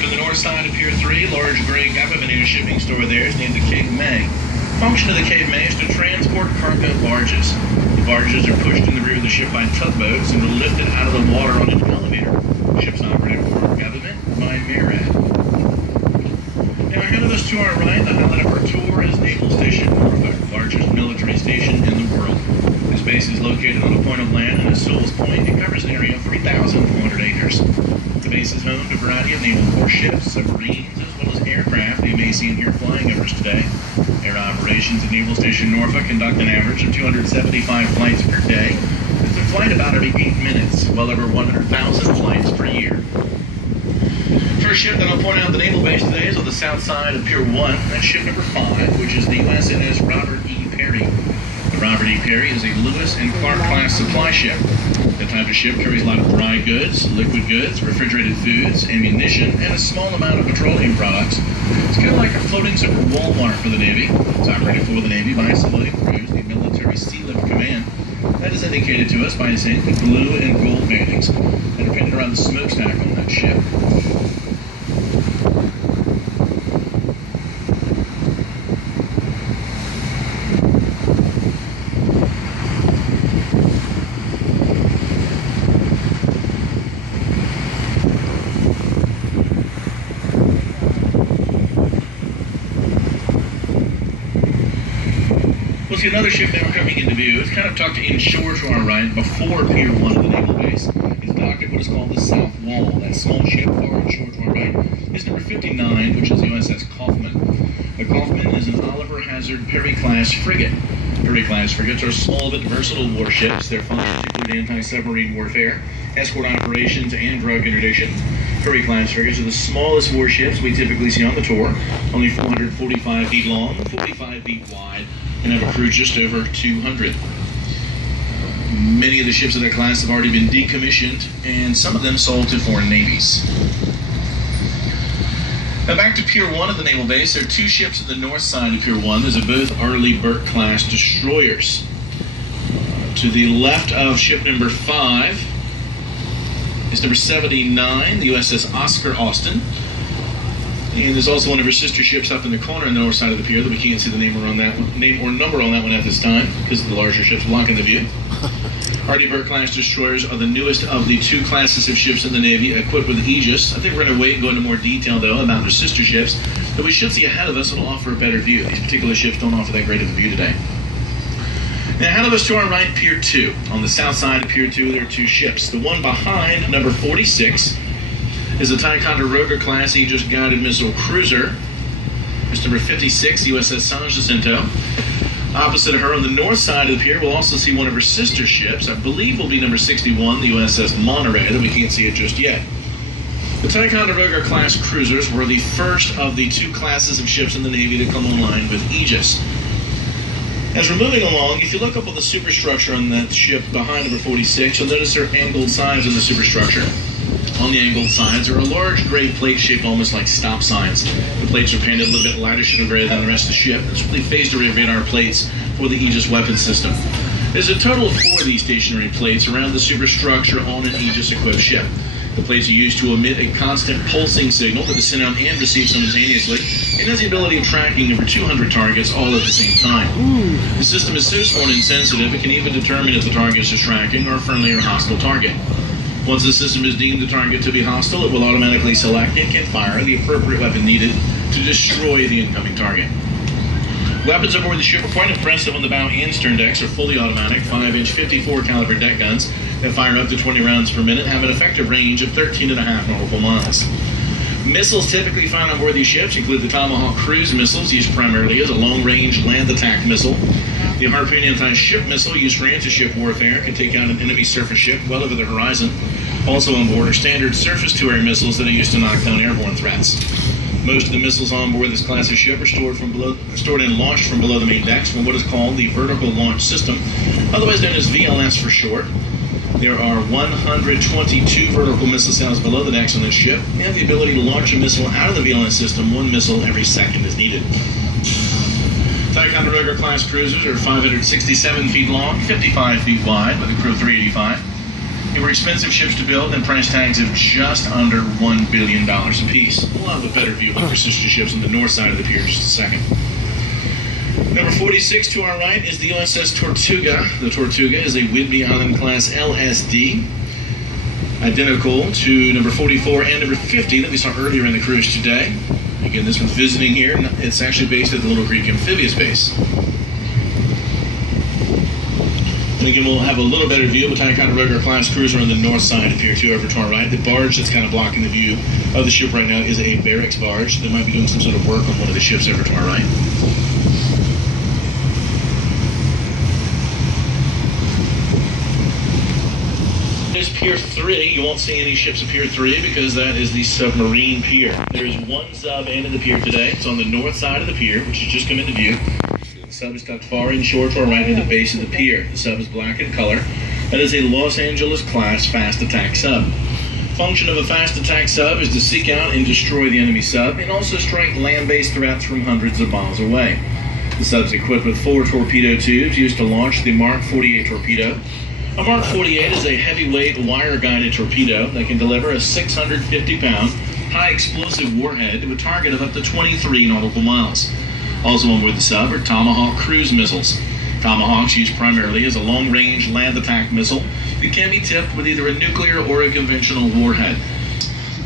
Docked on the north side of Pier 3, large gray government shipping store there is named the Cape May. Function of the Cape May is to transport cargo barges. The barges are pushed in the rear of the ship by tugboats and are lifted out of the water on an elevator. Ships operated for government by MARAD. Now ahead of us to our right, the highlight of our tour is Naval Station Norfolk, largest military station in the world. This base is located on a point of land in Sewell's Point. It covers an area of 3,400 acres. The base is home to a variety of naval warships, submarines, as well as aircraft you may see and hear flying over us today. Air operations at Naval Station Norfolk conduct an average of 275 flights per day. It's a flight about every 8 minutes, well over 100,000 flights per year. First ship that I'll point out at the naval base today is on the south side of Pier 1. That's ship number 5, which is the USNS Robert E. Perry. The Robert E. Perry is a Lewis and Clark class supply ship. The type of ship carries a lot of dry goods, liquid goods, refrigerated foods, ammunition, and a small amount of petroleum products. It's kind of like a floating super Walmart for the Navy. It's operated for the Navy by a civilian cruise, the Military Sea Lift Command. That is indicated to us by seeing the blue and gold bandings that are painted around the smokestack on that ship. We'll see another ship now coming into view. It's kind of tucked inshore to our right before Pier 1 of the naval base. It's docked at what is called the South Wall. That small ship far inshore to our right is number 59, which is the USS Kaufman. The Kaufman is an Oliver Hazard Perry-class frigate. Perry-class frigates are small but versatile warships. Their functions include anti-submarine warfare, escort operations, and drug interdiction. Perry-class frigates are the smallest warships we typically see on the tour, only 445 feet long, 45 feet wide, and have a crew just over 200. Many of the ships of that class have already been decommissioned, and some of them sold to foreign navies. Now back to Pier 1 of the naval base, there are two ships at the north side of Pier 1. Those are both Arleigh Burke-class destroyers. To the left of ship number 5 is number 79, the USS Oscar Austin. And there's also one of her sister ships up in the corner on the north side of the pier that we can't see the name or number on that one at this time because the larger ships blocking the view. Arleigh Burke-class destroyers are the newest of the two classes of ships in the Navy equipped with Aegis. I think we're going to wait and go into more detail, though, about their sister ships that we should see ahead of us. It'll offer a better view. These particular ships don't offer that great of a view today. Now, ahead of us to our right, Pier 2. On the south side of Pier 2, there are two ships. The one behind, number 46, is the Ticonderoga-class Aegis guided missile cruiser. It's number 56, USS San Jacinto. Opposite of her on the north side of the pier, we'll also see one of her sister ships. I believe will be number 61, the USS Monterey, though we can't see it just yet. The Ticonderoga-class cruisers were the first of the two classes of ships in the Navy to come online with Aegis. As we're moving along, if you look up on the superstructure on that ship behind number 46, you'll notice there are angled sides in the superstructure. On the angled sides are a large gray plate shaped almost like stop signs. The plates are painted a little bit lighter shade of gray than the rest of the ship. It's really phased array radar plates for the Aegis weapon system. There's a total of 4 of these stationary plates around the superstructure on an Aegis-equipped ship. The plates are used to emit a constant pulsing signal that is sent out and received simultaneously, and has the ability of tracking over 200 targets all at the same time. The system is so small and insensitive, it can even determine if the target is tracking or a friendly or hostile target. Once the system is deemed the target to be hostile, it will automatically select and can fire the appropriate weapon needed to destroy the incoming target. Weapons aboard the ship are quite impressive. On the bow and stern decks are fully automatic 5-inch 54 caliber deck guns that fire up to 20 rounds per minute and have an effective range of 13.5 nautical miles. Missiles typically found on board these ships include the Tomahawk cruise missiles, used primarily as a long-range land attack missile. The Harpoon anti-ship missile, used for anti-ship warfare, can take out an enemy surface ship well over the horizon. Also on board are standard surface-to-air missiles that are used to knock down airborne threats. Most of the missiles on board this class of ship are stored and launched from below the main decks from what is called the vertical launch system, otherwise known as VLS for short. There are 122 vertical missile cells below the decks on this ship, and have the ability to launch a missile out of the VLS system 1 missile every second as needed. Ticonderoga-class cruisers are 567 feet long, 55 feet wide, with a crew of 385. They were expensive ships to build and price tags of just under $1 billion apiece. We'll have a better view of their sister ships on the north side of the pier in just a second. Number 46 to our right is the USS Tortuga. The Tortuga is a Whidbey Island class LSD, identical to number 44 and number 50 that we saw earlier in the cruise today. Again, this one's visiting here. It's actually based at the Little Creek Amphibious Base. And again, we'll have a little better view of a Ticonderoga class cruiser on the north side of Pier 2 over to our right. The barge that's kind of blocking the view of the ship right now is a barracks barge. They might be doing some sort of work on one of the ships over to our right. There's Pier 3. You won't see any ships at Pier 3 because that is the submarine pier. There is one sub into the pier today. It's on the north side of the pier, which has just come into view. The sub is tucked far inshore to our right at the base of the pier. The sub is black in color. That is a Los Angeles class fast attack sub. Function of a fast attack sub is to seek out and destroy the enemy sub and also strike land-based threats from hundreds of miles away. The sub is equipped with 4 torpedo tubes used to launch the Mark 48 torpedo. A Mark 48 is a heavyweight wire-guided torpedo that can deliver a 650-pound high-explosive warhead to a target of up to 23 nautical miles. Also on board the sub are Tomahawk cruise missiles. Tomahawks used primarily as a long-range land attack missile that can be tipped with either a nuclear or a conventional warhead.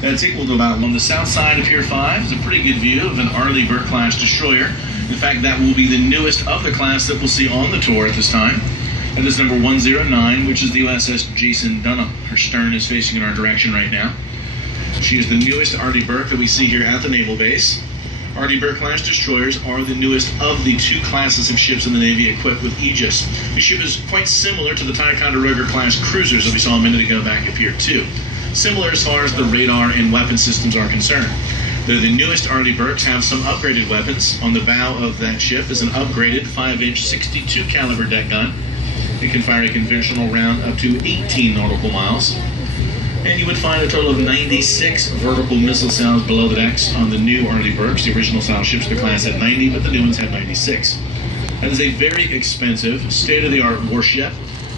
That's equal to about on the south side of Pier 5 is a pretty good view of an Arleigh Burke-class destroyer. In fact, that will be the newest of the class that we'll see on the tour at this time. That is number 109, which is the USS Jason Dunham. Her stern is facing in our direction right now. She is the newest Arleigh Burke that we see here at the Naval Base. Arleigh Burke-class destroyers are the newest of the 2 classes of ships in the Navy equipped with Aegis. The ship is quite similar to the Ticonderoga-class cruisers that we saw a minute ago back at Pier 2. Similar as far as the radar and weapon systems are concerned. Though the newest Arleigh Burkes have some upgraded weapons. On the bow of that ship is an upgraded 5-inch 62 caliber deck gun. It can fire a conventional round up to 18 nautical miles. And you would find a total of 96 vertical missile cells below the decks on the new Arleigh Burkes. The original style ships of the class had 90, but the new ones had 96. That is a very expensive, state-of-the-art warship.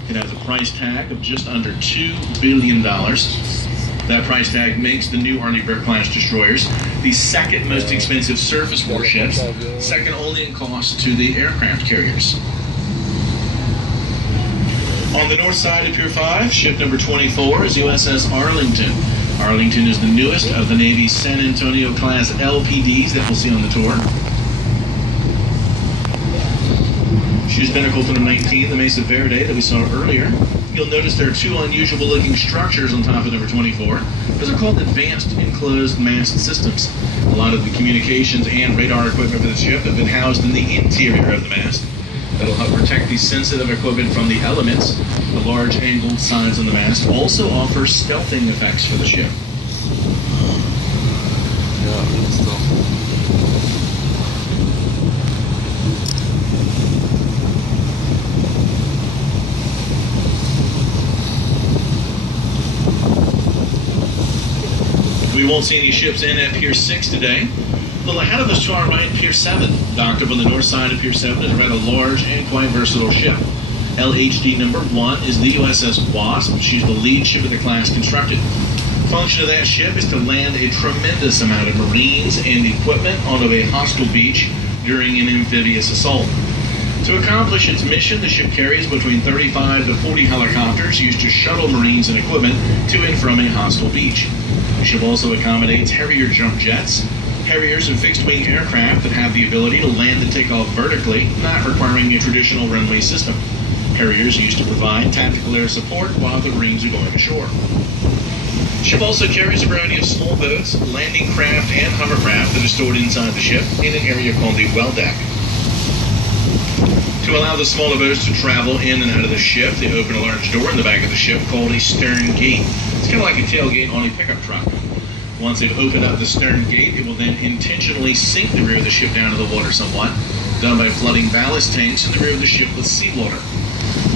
It has a price tag of just under $2 billion. That price tag makes the new Arleigh Burke-class destroyers the second most expensive surface warships, second only in cost to the aircraft carriers. On the north side of Pier 5, ship number 24 is USS Arlington. Arlington is the newest of the Navy's San Antonio-class LPDs that we'll see on the tour. She's identical to number 19, the Mesa Verde that we saw earlier. You'll notice there are 2 unusual-looking structures on top of number 24. Those are called advanced enclosed mast systems. A lot of the communications and radar equipment for the ship have been housed in the interior of the mast. That'll help protect the sensitive equipment from the elements. The large angled sides on the mast also offer stealthing effects for the ship. We won't see any ships in at Pier 6 today. A little ahead of us to our right, Pier 7. Docked up on the north side of Pier 7 is a rather large and quite versatile ship. LHD number 1 is the USS Wasp. She's the lead ship of the class constructed. The function of that ship is to land a tremendous amount of Marines and equipment onto a hostile beach during an amphibious assault. To accomplish its mission, the ship carries between 35 to 40 helicopters used to shuttle Marines and equipment to and from a hostile beach. The ship also accommodates Harrier jump jets, Harriers and fixed-wing aircraft that have the ability to land and take off vertically, not requiring a traditional runway system. Harriers are used to provide tactical air support while the Marines are going ashore. The ship also carries a variety of small boats, landing craft, and hovercraft that are stored inside the ship in an area called the well deck. To allow the smaller boats to travel in and out of the ship, they open a large door in the back of the ship called a stern gate. It's kind of like a tailgate on a pickup truck. Once they've opened up the stern gate, it will then intentionally sink the rear of the ship down to the water somewhat, done by flooding ballast tanks in the rear of the ship with seawater.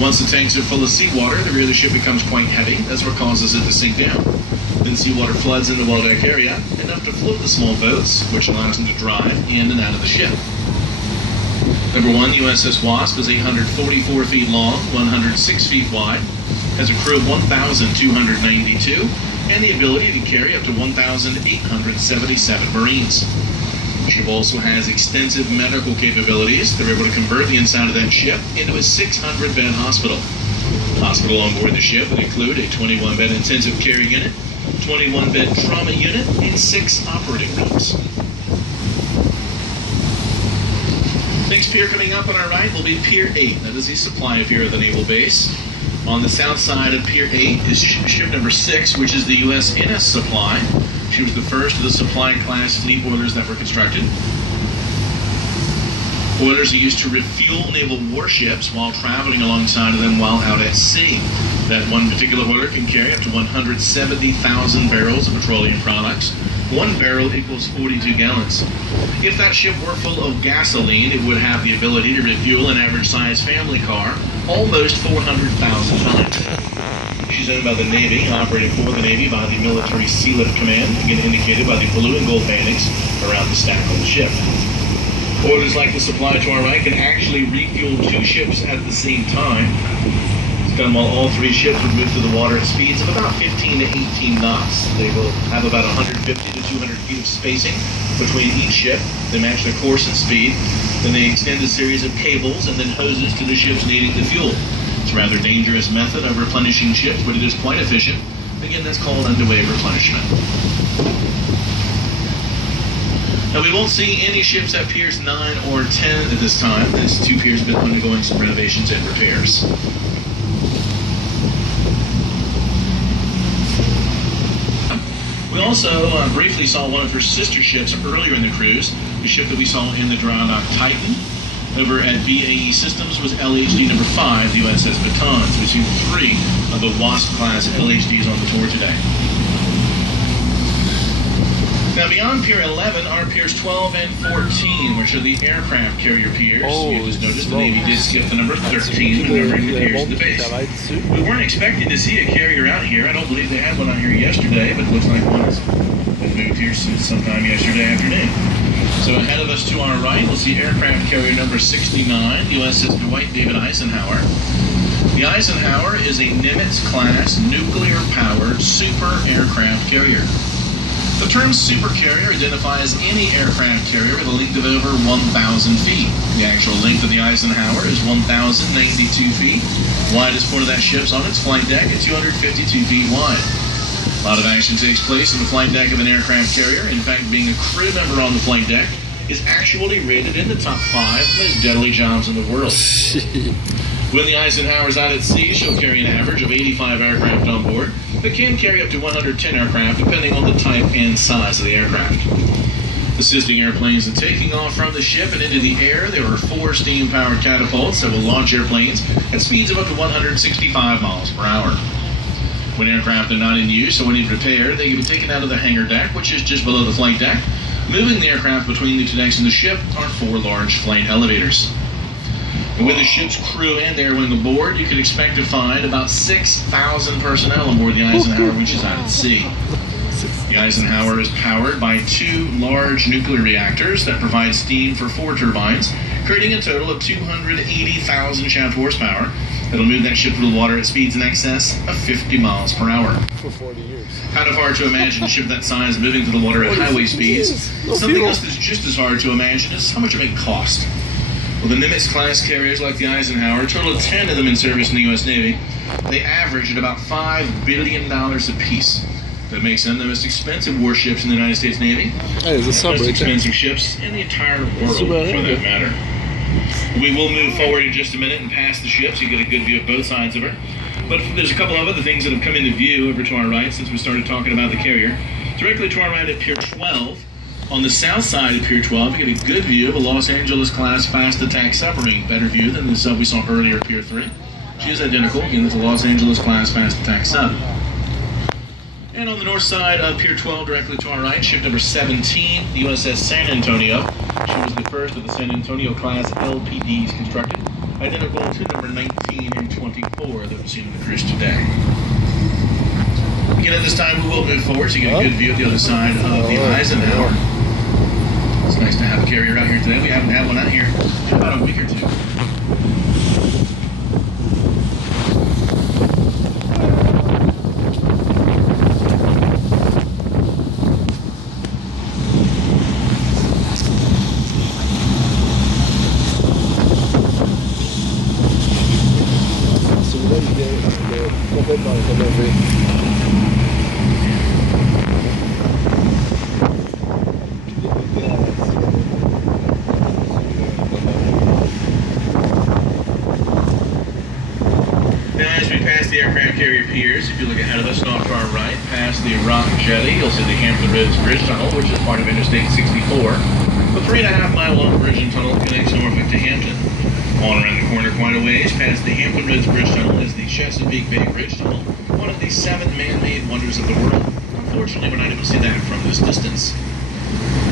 Once the tanks are full of seawater, the rear of the ship becomes quite heavy. That's what causes it to sink down. Then seawater floods in the well deck area, enough to float the small boats, which allows them to drive in and out of the ship. Number 1, USS Wasp, is 844 feet long, 106 feet wide, has a crew of 1,292 and the ability to carry up to 1,877 Marines. The ship also has extensive medical capabilities. They're able to convert the inside of that ship into a 600-bed hospital. The hospital on board the ship would include a 21-bed intensive care unit, 21-bed trauma unit, and 6 operating rooms. Next pier coming up on our right will be Pier 8. That is the supply pier of the naval base. On the south side of Pier 8 is ship number 6, which is the USNS Supply. She was the first of the Supply class fleet boilers that were constructed. Boilers are used to refuel naval warships while traveling alongside of them while out at sea. That one particular boiler can carry up to 170,000 barrels of petroleum products. 1 barrel equals 42 gallons. If that ship were full of gasoline, it would have the ability to refuel an average-sized family car almost 400,000 times. She's owned by the Navy, operated for the Navy by the Military Sea Lift Command, again indicated by the blue and gold bandings around the stack on the ship. Boilers like the supply to our right can actually refuel 2 ships at the same time. It's done while all 3 ships would move through the water at speeds of about 15 to 18 knots. They will have about 150 to 200 feet of spacing between each ship. They match their course and speed. Then they extend a series of cables and then hoses to the ships needing the fuel. It's a rather dangerous method of replenishing ships, but it is quite efficient. Again, that's called underway replenishment. Now, we won't see any ships at Piers 9 or 10 at this time. These 2 piers have been undergoing some renovations and repairs. We also briefly saw one of her sister ships earlier in the cruise. The ship that we saw in the dry dock, Titan. Over at BAE Systems was LHD number 5, the USS Baton. So we've seen 3 of the WASP-class LHDs on the tour today. Now, beyond Pier 11 are Piers 12 and 14, which are the aircraft carrier piers. You just noticed the Navy did skip the number 13 when numbering the piers to the base. We weren't expecting to see a carrier out here. I don't believe they had one out here yesterday, but it looks like one has been moved here since sometime yesterday afternoon. So ahead of us to our right, we'll see aircraft carrier number 69, the USS Dwight David Eisenhower. The Eisenhower is a Nimitz-class nuclear-powered super aircraft carrier. The term supercarrier identifies any aircraft carrier with a length of over 1,000 feet. The actual length of the Eisenhower is 1,092 feet. Widest point of that ship's on its flight deck at 252 feet wide. A lot of action takes place on the flight deck of an aircraft carrier. In fact, being a crew member on the flight deck is actually rated in the top 5 most deadly jobs in the world. When the Eisenhower's out at sea, she'll carry an average of 85 aircraft on board, but can carry up to 110 aircraft depending on the type and size of the aircraft. Assisting airplanes in taking off from the ship and into the air, there are 4 steam-powered catapults that will launch airplanes at speeds of up to 165 miles per hour. When aircraft are not in use or when in repair, they can be taken out of the hangar deck, which is just below the flight deck. Moving the aircraft between the 2 decks of the ship are 4 large flight elevators. With the ship's crew and air wing aboard, you could expect to find about 6,000 personnel aboard the Eisenhower when she's out at sea. The Eisenhower is powered by 2 large nuclear reactors that provide steam for 4 turbines, creating a total of 280,000 shaft horsepower that'll move that ship through the water at speeds in excess of 50 miles per hour. For 40 years. Kind of hard to imagine a ship that size moving through the water at highway speeds. Something else that's just as hard to imagine is how much it may cost. Well, the Nimitz-class carriers like the Eisenhower, a total of 10 of them in service in the U.S. Navy, they average at about $5 billion apiece. That makes them the most expensive warships in the United States Navy. Hey, the most expensive ships in the entire world, for that matter. We will move forward in just a minute and pass the ship so you get a good view of both sides of her. But there's a couple of other things that have come into view over to our right since we started talking about the carrier. Directly to our right at Pier 12, on the south side of Pier 12, you get a good view of a Los Angeles-class fast attack submarine. Better view than the sub we saw earlier at Pier 3. She is identical. Again, it's a Los Angeles-class fast attack sub. And on the north side of Pier 12, directly to our right, ship number 17, the USS San Antonio. She was the first of the San Antonio-class LPDs constructed, identical to number 19 and 24 that was seen in the cruise today. Again, at this time, we will move forward so you get a good view of the other side of the Eisenhower. It's nice to have a carrier out here today. We haven't had one out here in about a week or 2. carrier piers. If you look ahead of us and off to our right, past the Rock Jetty, you'll see the Hampton Roads Bridge Tunnel, which is part of Interstate 64. The 3.5-mile-long bridge and tunnel connects Norfolk to Hampton. On around the corner quite a ways, past the Hampton Roads Bridge Tunnel, is the Chesapeake Bay Bridge Tunnel, one of the 7 man-made wonders of the world. Unfortunately, we're not able to see that from this distance.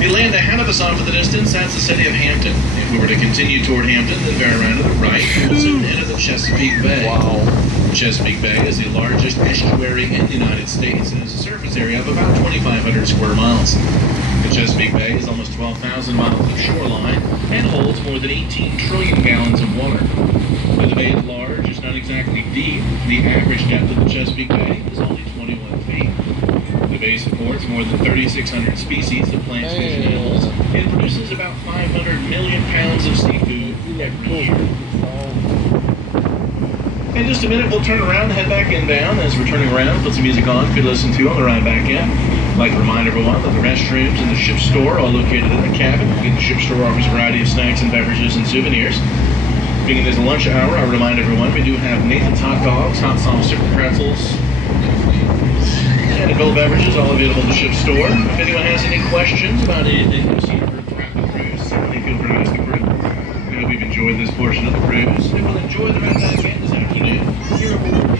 The land ahead of us off in the distance, that's the city of Hampton. If we were to continue toward Hampton, then bear around to the right, we'll soon enter the Chesapeake Bay. Wow. The Chesapeake Bay is the largest estuary in the United States and has a surface area of about 2,500 square miles. The Chesapeake Bay is almost 12,000 miles of shoreline and holds more than 18 trillion gallons of water. Though the bay is large, it's not exactly deep. The average depth of the Chesapeake Bay is only 21 feet. The bay supports more than 3,600 species of plants, fish, and animals, and produces about 500 million pounds of seafood every year. In just a minute, we'll turn around and head back inbound. As we're turning around, put some music on for you to listen to on the ride back in. I'd like to remind everyone that the restrooms in the ship store are located in the cabin. Again, the ship store offers a variety of snacks and beverages and souvenirs. Being it is a lunch hour, I remind everyone we do have Nathan's hot dogs, hot sauce, chicken pretzels, and adult beverages all available in the ship store. If anyone has any questions about anything you've seen or throughout the cruise, certainly feel free to ask the crew. We hope you've enjoyed this portion of the cruise, and we'll enjoy the rest of the game this afternoon here aboard